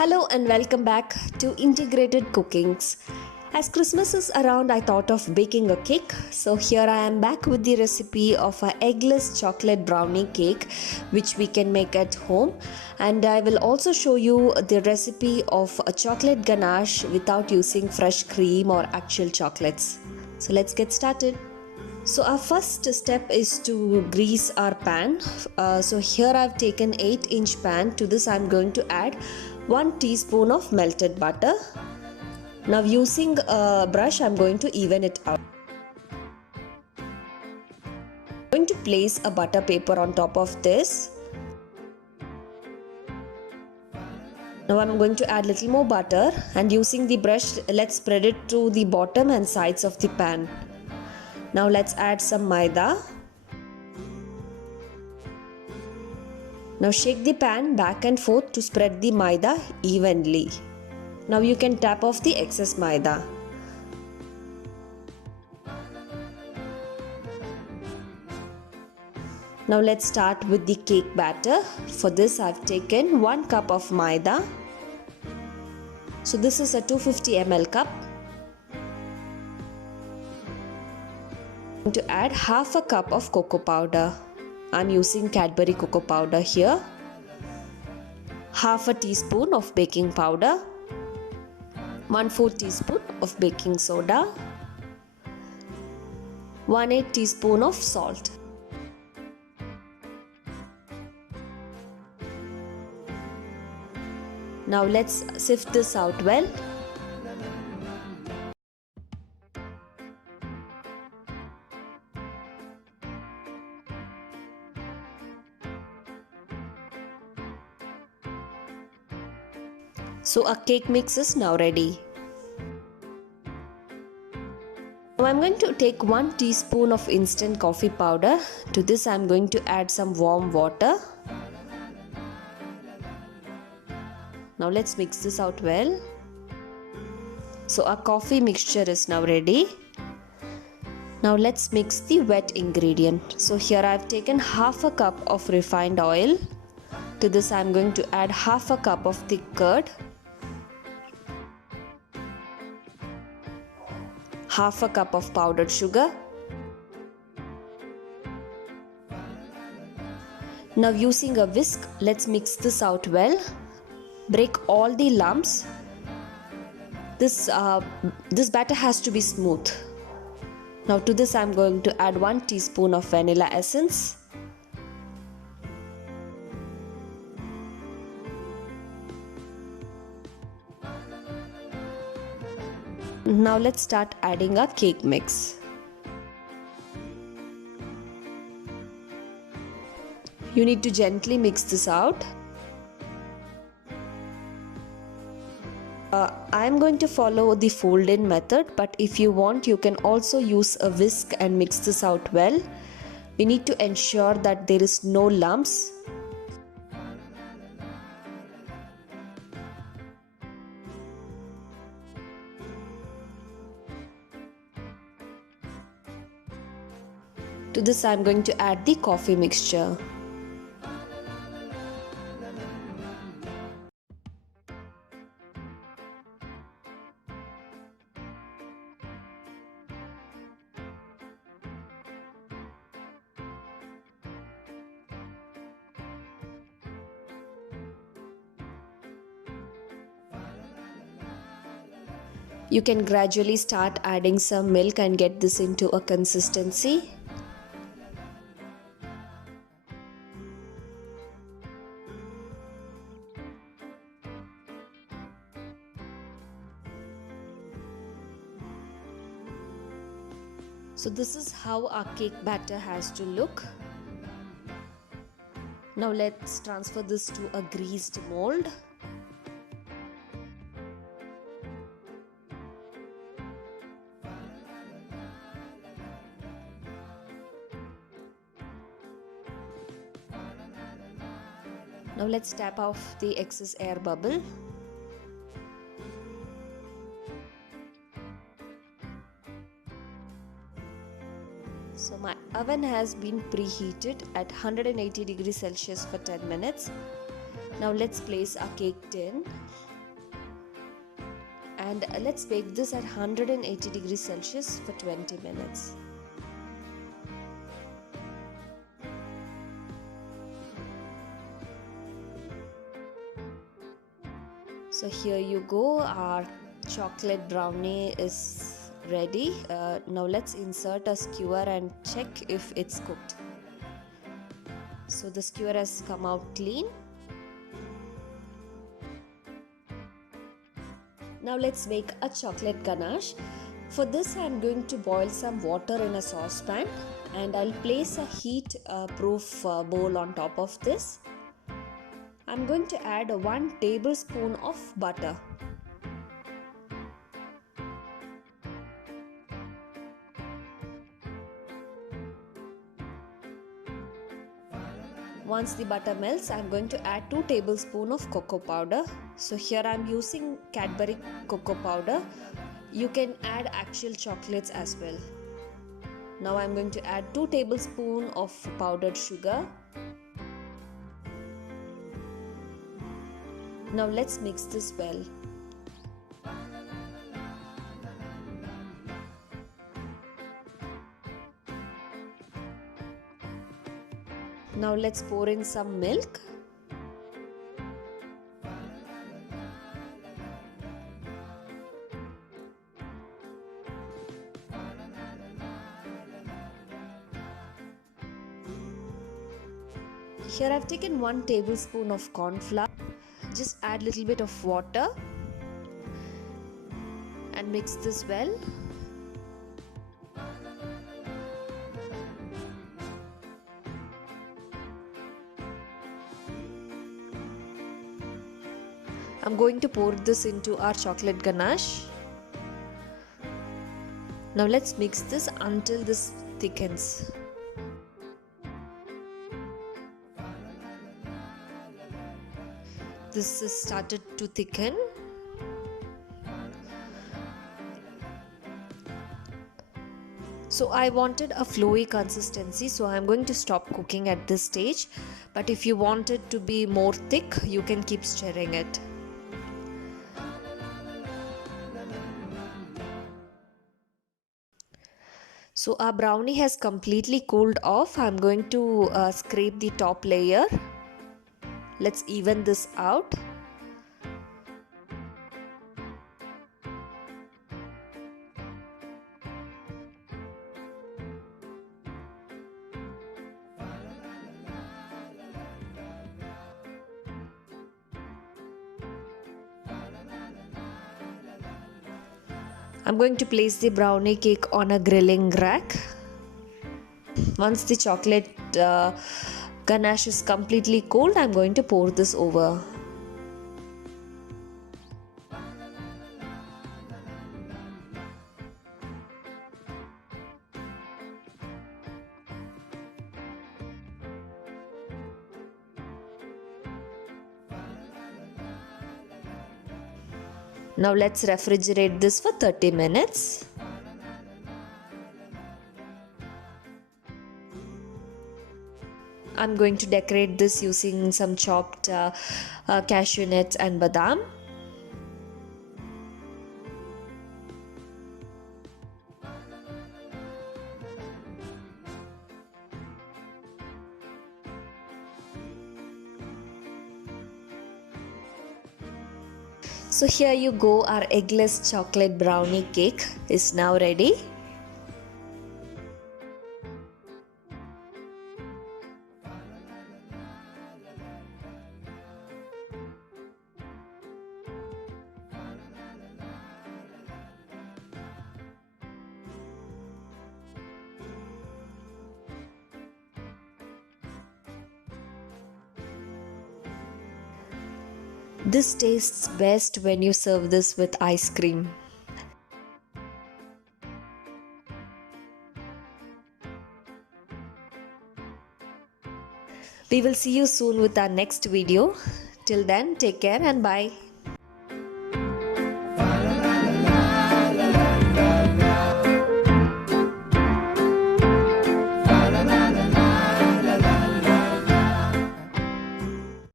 Hello and welcome back to Integrated Cookings. As Christmas is around, I thought of baking a cake. So here I am back with the recipe of a eggless chocolate brownie cake which we can make at home. And I will also show you the recipe of a chocolate ganache without using fresh cream or actual chocolates. So let's get started. So our first step is to grease our pan. So here I've taken 8-inch pan. To this I'm going to add 1 teaspoon of melted butter. Now using a brush I'm going to even it out. I'm going to place a butter paper on top of this. Now I'm going to add little more butter and using the brush let's spread it to the bottom and sides of the pan. Now let's add some maida. Now shake the pan back and forth to spread the maida evenly. Now you can tap off the excess maida. Now let's start with the cake batter. For this I've taken 1 cup of maida. So this is a 250 ml cup. I'm going to add half a cup of cocoa powder. I'm using Cadbury cocoa powder here. Half a teaspoon of baking powder. 1/4 teaspoon of baking soda. 1/8 teaspoon of salt. Now let's sift this out well. So our cake mix is now ready. Now I'm going to take 1 teaspoon of instant coffee powder. To this I'm going to add some warm water. Now let's mix this out well. So our coffee mixture is now ready. Now let's mix the wet ingredient. So here I've taken half a cup of refined oil. To this I'm going to add half a cup of thick curd. Half a cup of powdered sugar. Now using a whisk, let's mix this out well. Break all the lumps. This batter has to be smooth. Now to this I'm going to add 1 teaspoon of vanilla essence. Now let's start adding our cake mix. You need to gently mix this out. I'm going to follow the fold-in method, but if you want you can also use a whisk and mix this out well. We need to ensure that there is no lumps. To this I'm going to add the coffee mixture. You can gradually start adding some milk and get this into a consistency. So this is how our cake batter has to look. Now let's transfer this to a greased mold. Now let's tap off the excess air bubble. So my oven has been preheated at 180 degrees Celsius for 10 minutes. Now let's place our cake tin. and let's bake this at 180 degrees Celsius for 20 minutes. So here you go, our chocolate brownie is ready. Now let's insert a skewer and check if it's cooked. So the skewer has come out clean. Now let's make a chocolate ganache. For this I am going to boil some water in a saucepan and I'll place a heat proof bowl on top of this. I'm going to add 1 tablespoon of butter. Once the butter melts, I'm going to add 2 tablespoons of cocoa powder. So here I'm using Cadbury cocoa powder. You can add actual chocolates as well. Now I'm going to add 2 tablespoons of powdered sugar. Now let's mix this well. Now let's pour in some milk. Here I've taken 1 tablespoon of corn flour. Just add a little bit of water and mix this well. I'm going to pour this into our chocolate ganache. Now let's mix this until this thickens. This has started to thicken. So I wanted a flowy consistency, so I'm going to stop cooking at this stage. But if you want it to be more thick, you can keep stirring it. So our brownie has completely cooled off. I'm going to scrape the top layer. Let's even this out. I'm going to place the brownie cake on a grilling rack. Once the chocolate ganache is completely cold, I'm going to pour this over. Now let's refrigerate this for 30 minutes. I'm going to decorate this using some chopped cashew nuts and badam. So here you go, our eggless chocolate brownie cake is now ready. This tastes best when you serve this with ice cream. We will see you soon with our next video. Till then, take care and bye.